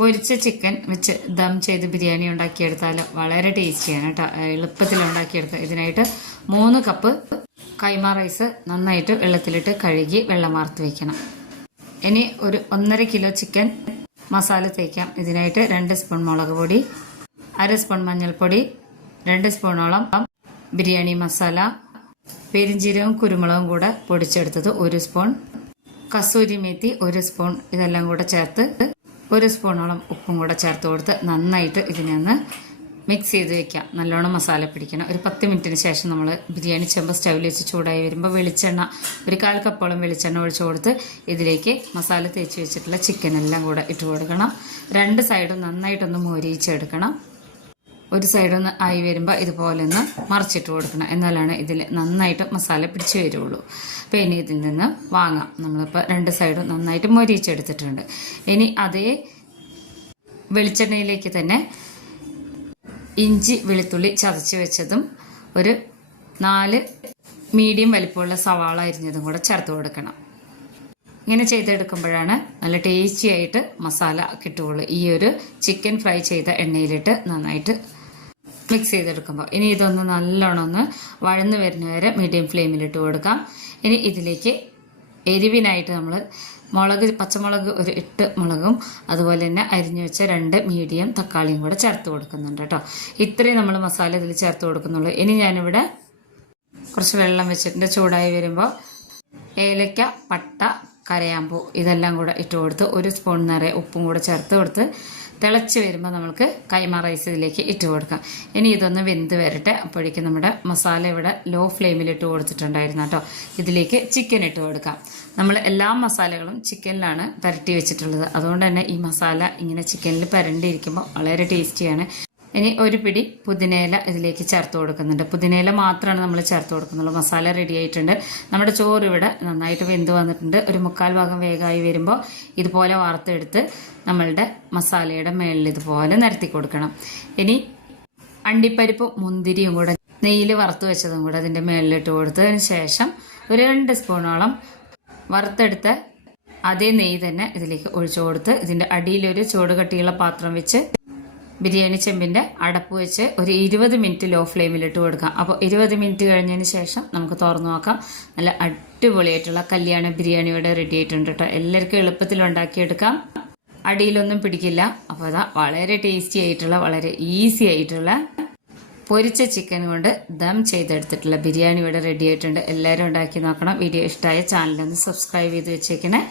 പൊരിച്ച ചിക്കൻ വെച്ച് ദം ചെയ്ത് ബിരിയാണി ഉണ്ടാക്കിയെടുത്താൽ വളരെ ടേസ്റ്റിയാണ് കേട്ടോ. എളുപ്പത്തിൽ ഉണ്ടാക്കിയെടുക്കുക. ഇതിനായിട്ട് 3 കപ്പ് കൈമ റൈസ് നന്നായിട്ട് വെള്ളത്തിലിട്ട് കഴുകി വെള്ളം വാർത്ത് വയ്ക്കണം. ഇനി ഒരു 1.5 കിലോ ചിക്കൻ മസാല തേക്കാം. ഇതിനായിട്ട് 2 സ്പൂൺ മുളക് പൊടി, 1/2 സ്പൂൺ മഞ്ഞൾപ്പൊടി, 2 സ്പൂണോളം ബിരിയാണി മസാല, പെരിഞ്ജീരകവും കുരുമുളകും കൂടെ പൊടിച്ചെടുത്തത് 1 സ്പൂൺ, കസൂരി മേത്തി 1 സ്പൂൺ, ഇതെല്ലാം കൂടെ ചേർത്ത് 1 സ്പൂണോളം ഉപ്പും കൂടെ ചേർത്ത് കൊടുത്ത് നന്നായിട്ട് ഇതിനെ ഒന്ന് മിക്സ് ചെയ്ത് വെക്കാം. നല്ലോണം മസാല പിടിക്കണം. ഒരു 10 മിനിറ്റിന് ശേഷം നമ്മൾ ബിരിയാണി ചെമ്പ് സ്റ്റൗവിൽ വെച്ച് ചൂടായി വരുമ്പോൾ വെളിച്ചെണ്ണ 1/4 കപ്പോളം വെളിച്ചെണ്ണ ഒഴിച്ച് കൊടുത്ത് ഇതിലേക്ക് മസാല തേച്ച് വെച്ചിട്ടുള്ള ചിക്കൻ എല്ലാം കൂടെ ഇട്ട് കൊടുക്കണം. 2 സൈഡും നന്നായിട്ടൊന്ന് മൊരിയിച്ചെടുക്കണം. ഒരു സൈഡൊന്ന് ആയി വരുമ്പോൾ ഇതുപോലെ ഒന്ന് മറിച്ചിട്ട് കൊടുക്കണം. എന്നാലാണ് ഇതിൽ നന്നായിട്ട് മസാല പിടിച്ച് വരുള്ളൂ. അപ്പോൾ ഇനി ഇതിൽ നിന്ന് വാങ്ങാം. നമ്മളിപ്പോൾ 2 സൈഡും നന്നായിട്ട് മൊരിയിച്ചെടുത്തിട്ടുണ്ട്. ഇനി അതേ വെളിച്ചെണ്ണയിലേക്ക് തന്നെ ഇഞ്ചി വെളുത്തുള്ളി ചതച്ച് വെച്ചതും ഒരു 4 മീഡിയം വലിപ്പമുള്ള സവാള അരിഞ്ഞതും കൂടെ ചേർത്ത് കൊടുക്കണം. ഇങ്ങനെ ചെയ്തെടുക്കുമ്പോഴാണ് നല്ല ടേസ്റ്റി ആയിട്ട് മസാല കിട്ടുകയുള്ളൂ. ഈ ഒരു ചിക്കൻ ഫ്രൈ ചെയ്ത എണ്ണയിലിട്ട് നന്നായിട്ട് മിക്സ് ചെയ്തെടുക്കുമ്പോൾ ഇനി ഇതൊന്ന് നല്ലോണം ഒന്ന് വഴന്ന് വരുന്നവരെ മീഡിയം ഫ്ലെയിമിലിട്ട് കൊടുക്കാം. ഇനി ഇതിലേക്ക് എരിവിനായിട്ട് നമ്മൾ പച്ചമുളക് ഒരു 8 മുളകും അതുപോലെ തന്നെ അരിഞ്ഞു വെച്ച 2 മീഡിയം തക്കാളിയും കൂടെ ചേർത്ത് കൊടുക്കുന്നുണ്ട് കേട്ടോ. ഇത്രയും നമ്മൾ മസാല ഇതിൽ ചേർത്ത് കൊടുക്കുന്നുള്ളൂ. ഇനി ഞാനിവിടെ കുറച്ച് വെള്ളം വെച്ചിട്ടുണ്ട്. ചൂടായി വരുമ്പോൾ ഏലക്ക, പട്ട, കരയാമ്പൂ ഇതെല്ലാം കൂടെ ഇട്ട് കൊടുത്ത് 1 സ്പൂൺ നിറയെ ഉപ്പും കൂടെ ചേർത്ത് കൊടുത്ത് തിളച്ച് വരുമ്പോൾ നമുക്ക് കൈമ റൈസ് ഇതിലേക്ക് ഇട്ട് കൊടുക്കാം. ഇനി ഇതൊന്ന് വെന്ത് വരട്ടെ. അപ്പോഴേക്കും നമ്മുടെ മസാല ഇവിടെ ലോ ഫ്ലെയിമിൽ ഇട്ട് കൊടുത്തിട്ടുണ്ടായിരുന്നു കേട്ടോ. ഇതിലേക്ക് ചിക്കൻ ഇട്ട് കൊടുക്കാം. നമ്മൾ എല്ലാ മസാലകളും ചിക്കനിലാണ് പുരട്ടി വെച്ചിട്ടുള്ളത്. അതുകൊണ്ട് തന്നെ ഈ മസാല ഇങ്ങനെ ചിക്കനിൽ പുരണ്ടിരിക്കുമ്പോൾ വളരെ ടേസ്റ്റിയാണ്. ഇനി ഒരു പിടി പുതിനയില ഇതിലേക്ക് ചേർത്ത് കൊടുക്കുന്നുണ്ട്. പുതിനയില മാത്രമാണ് നമ്മൾ ചേർത്ത് കൊടുക്കുന്നുള്ളൂ. മസാല റെഡി ആയിട്ടുണ്ട്. നമ്മുടെ ചോറ് ഇവിടെ നന്നായിട്ട് വെന്ത് വന്നിട്ടുണ്ട്. ഒരു 1/4 ഭാഗം വേഗമായി വരുമ്പോൾ ഇതുപോലെ വാർത്തെടുത്ത് നമ്മളുടെ മസാലയുടെ മേളിൽ ഇതുപോലെ നിരത്തി കൊടുക്കണം. ഇനി അണ്ടിപ്പരിപ്പും മുന്തിരിയും കൂടെ നെയ്യിൽ വറുത്ത് വെച്ചതും കൂടെ അതിൻ്റെ മേളിലിട്ട് കൊടുത്തതിന് ശേഷം ഒരു 2 സ്പൂണോളം വറുത്തെടുത്ത അതേ നെയ്യ് തന്നെ ഇതിലേക്ക് ഒഴിച്ചു കൊടുത്ത് ഇതിൻ്റെ അടിയിലൊരു ചൂട് കട്ടിയുള്ള പാത്രം വെച്ച് ബിരിയാണി ചെമ്പിൻ്റെ അടപ്പ് വെച്ച് ഒരു 20 മിനിറ്റ് ലോ ഫ്ലെയിമിലിട്ട് കൊടുക്കാം. അപ്പോൾ 20 മിനിറ്റ് കഴിഞ്ഞതിന് ശേഷം നമുക്ക് തുറന്നു നോക്കാം. നല്ല അടിപൊളിയായിട്ടുള്ള കല്യാണ ബിരിയാണി ഇവിടെ റെഡി ആയിട്ടുണ്ട് കേട്ടോ. എല്ലാവർക്കും എളുപ്പത്തിൽ ഉണ്ടാക്കിയെടുക്കാം. അടിയിലൊന്നും പിടിക്കില്ല. അപ്പോൾ അതാ വളരെ ടേസ്റ്റി ആയിട്ടുള്ള വളരെ ഈസി ആയിട്ടുള്ള പൊരിച്ച ചിക്കൻ കൊണ്ട് ദം ചെയ്തെടുത്തിട്ടുള്ള ബിരിയാണി ഇവിടെ റെഡി ആയിട്ടുണ്ട്. എല്ലാവരും ഉണ്ടാക്കി നോക്കണം. വീഡിയോ ഇഷ്ടമായ ചാനലൊന്ന് സബ്സ്ക്രൈബ് ചെയ്ത് വെച്ചേക്കണേ.